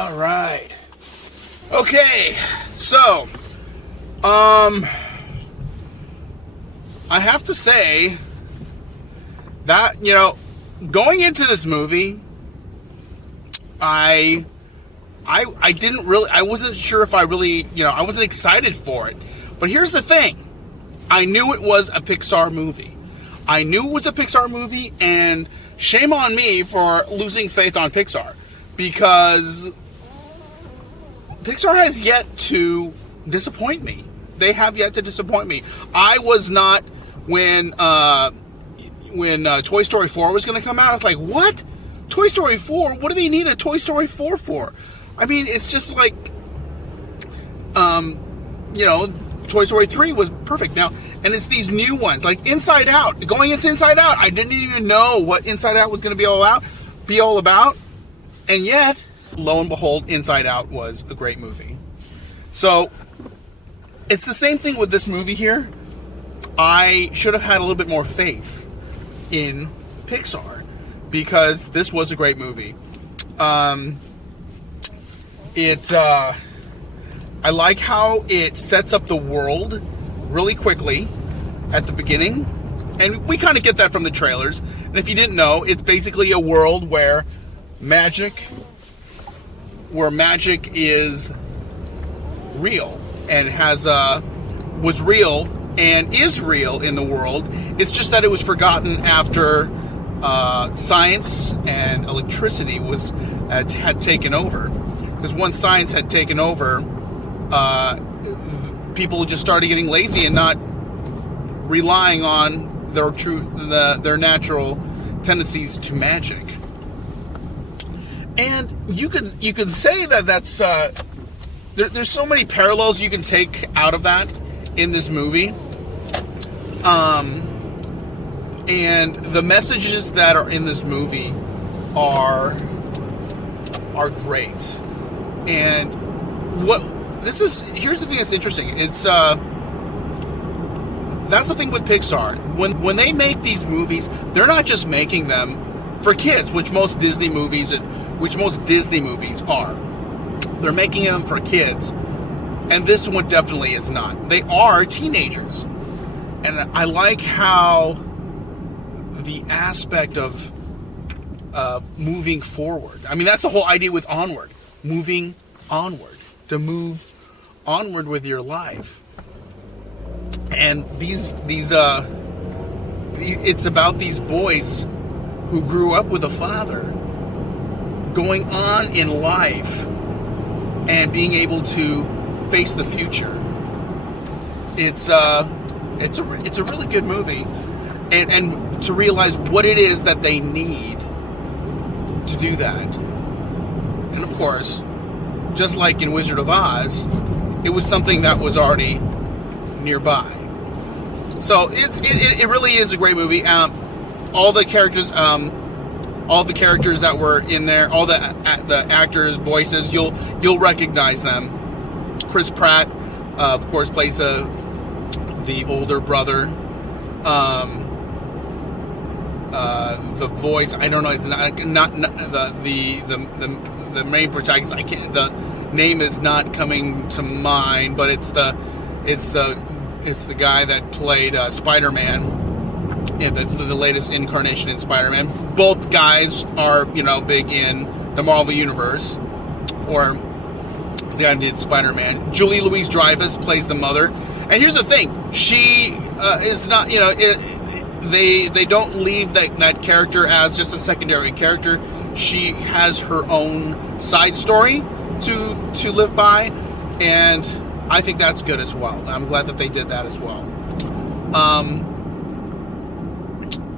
All right. Okay, so, I have to say that, going into this movie, I wasn't sure if I really, I wasn't excited for it. But here's the thing. I knew it was a Pixar movie. And shame on me for losing faith on Pixar. Because Pixar has yet to disappoint me. They have yet to disappoint me. I was not, when Toy Story 4 was going to come out, I was like, what? Toy Story 4? What do they need a Toy Story 4 for? I mean, it's just like, Toy Story 3 was perfect. Now, and it's these new ones, like Inside Out. Going into Inside Out, I didn't even know what Inside Out was going to be all about. And yet, lo and behold, Inside Out was a great movie. So, it's the same thing with this movie here. I should have had a little bit more faith in Pixar, because this was a great movie. I like how it sets up the world really quickly at the beginning. And we kind of get that from the trailers. And if you didn't know, it's basically a world where magic is real and was real and is real in the world. It's just that it was forgotten after science and electricity had taken over. Because once science had taken over, people just started getting lazy and not relying on their natural tendencies to magic. And you can say that's there's so many parallels you can take out of that in this movie. And the messages that are in this movie are great. And here's the thing that's interesting. It's that's the thing with Pixar. When they make these movies, they're not just making them for kids, which most Disney movies are. They're making them for kids. And this one definitely is not. They are teenagers. And I like how the aspect of moving forward. I mean, that's the whole idea with Onward. Moving onward. To move onward with your life. And it's about these boys who grew up with a father going on in life and being able to face the future. It's a really good movie, and to realize what it is that they need to do that. And of course, just like in Wizard of Oz, it was something that was already nearby. So it really is a great movie. All the characters that were in there, all the actors' voices, you'll recognize them. Chris Pratt, of course, plays the older brother. The voice, I don't know, it's not the main protagonist. The name is not coming to mind, but it's the guy that played Spider-Man in the latest incarnation in Spider-Man. Both guys are, big in the Marvel Universe, or the guy who did Spider-Man. Julie Louis-Dreyfus plays the mother. And here's the thing, she is not, they don't leave that character as just a secondary character. She has her own side story to live by, and I think that's good as well. I'm glad that they did that as well.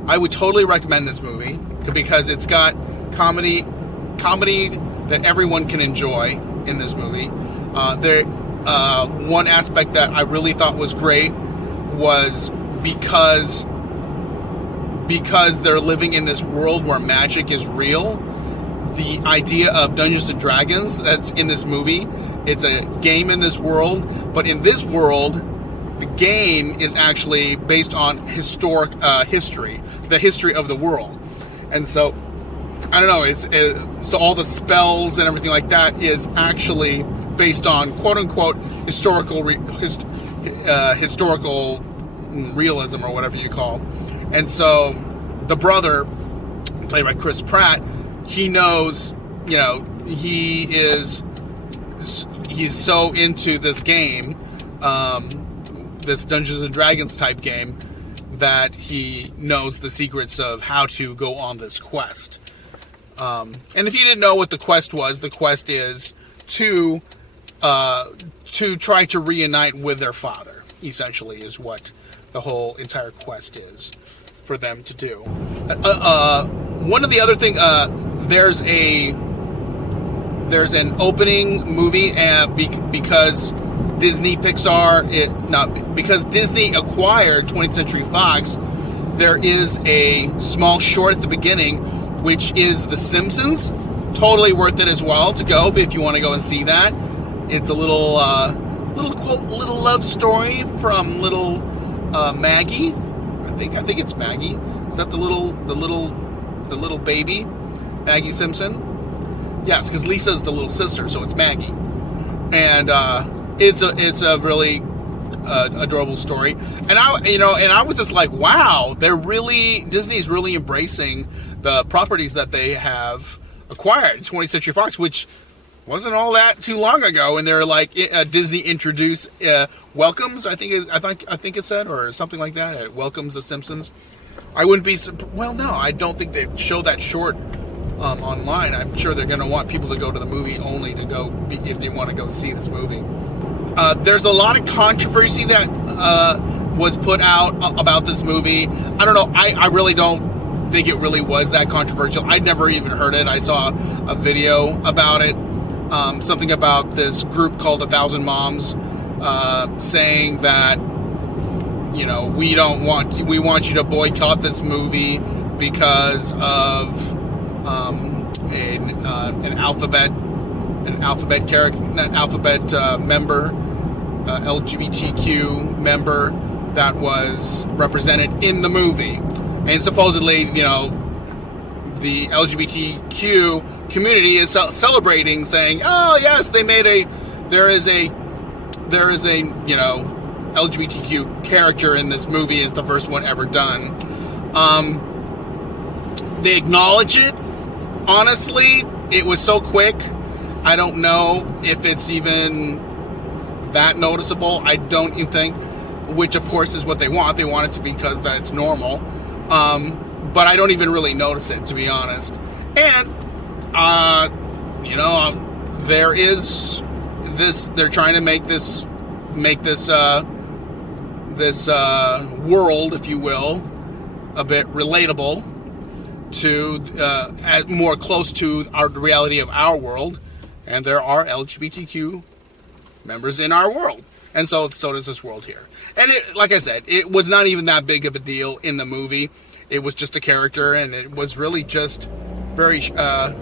I would totally recommend this movie because it's got comedy that everyone can enjoy in this movie. One aspect that I really thought was great was because they're living in this world where magic is real. The idea of Dungeons and Dragons that's in this movie, it's a game in this world, but in this world, the game is actually based on historic history, the history of the world. And so I don't know. So all the spells and everything like that is actually based on quote unquote historical realism or whatever you call. And so the brother, played by Chris Pratt, he knows, he's so into this game, this Dungeons and Dragons type game, that he knows the secrets of how to go on this quest. And if you didn't know what the quest was, the quest is to try to reunite with their father, essentially, is what the whole entire quest is for them to do. One of the other thing, there's an opening movie because Disney because Disney acquired 20th Century Fox. There is a small short at the beginning, which is The Simpsons. Totally worth it as well to go if you want to go and see that. It's a little love story from little Maggie. I think it's Maggie. Is that the little baby, Maggie Simpson? Yes, because Lisa's the little sister, so it's Maggie. And it's a really adorable story. And I was just like, wow, Disney's really embracing the properties that they have acquired, 20th Century Fox, which wasn't all that too long ago. And they're like, Disney introduced welcomes, I think it said, or something like that. It welcomes The Simpsons. I wouldn't be, well, no, I don't think they show that short online. I'm sure they're going to want people to go to the movie only to go, if they want to go see this movie. There's a lot of controversy that was put out about this movie. I don't know. I really don't think it really was that controversial. I'd never even heard it. I saw a video about it. Something about this group called 1,000 Moms saying that, we want you to boycott this movie because of an alphabet member, LGBTQ member that was represented in the movie. And supposedly, the LGBTQ community is celebrating, saying, "Oh yes, there is a LGBTQ character in this movie. It's the first one ever done." They acknowledge it. Honestly, it was so quick. I don't know if it's even that noticeable. I don't even think, which of course is what they want. They want it to be because that it's normal. But I don't even really notice it, to be honest. And, there is this, they're trying to make this world, if you will, a bit relatable to, more close to the reality of our world. And there are LGBTQ members in our world. And so does this world here. And like I said, it was not even that big of a deal in the movie. It was just a character, and it was really just very a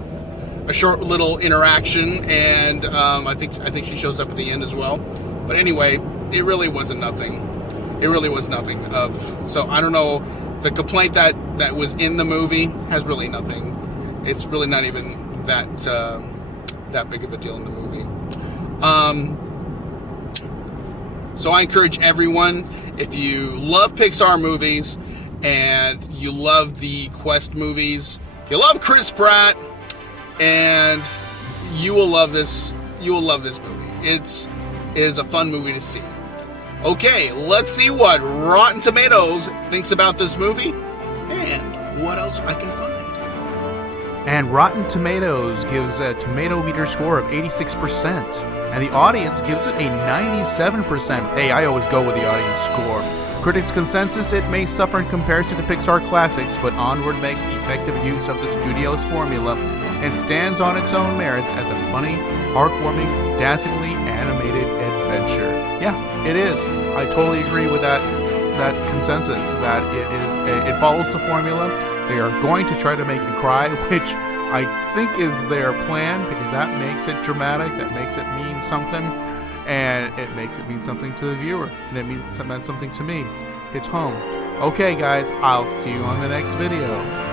short little interaction. And I think she shows up at the end as well. But anyway, it really wasn't nothing. It really was nothing of. So I don't know. The complaint that was in the movie has really nothing. It's really not even that big of a deal in the movie. So I encourage everyone, if you love Pixar movies and you love the Quest movies, you love Chris Pratt, and you will love this. You will love this movie. It is a fun movie to see. Okay, let's see what Rotten Tomatoes thinks about this movie and what else I can find. And Rotten Tomatoes gives a tomato meter score of 86%, and the audience gives it a 97%. Hey, I always go with the audience score. Critics' consensus, it may suffer in comparison to Pixar classics, but Onward makes effective use of the studio's formula and stands on its own merits as a funny, heartwarming, dazzlingly animated adventure. Yeah, it is. I totally agree with that consensus, that it follows the formula. They are going to try to make you cry, which I think is their plan, because that makes it dramatic, that makes it mean something, and it makes it mean something to the viewer, and it means something to me. It's home. Okay, guys, I'll see you on the next video.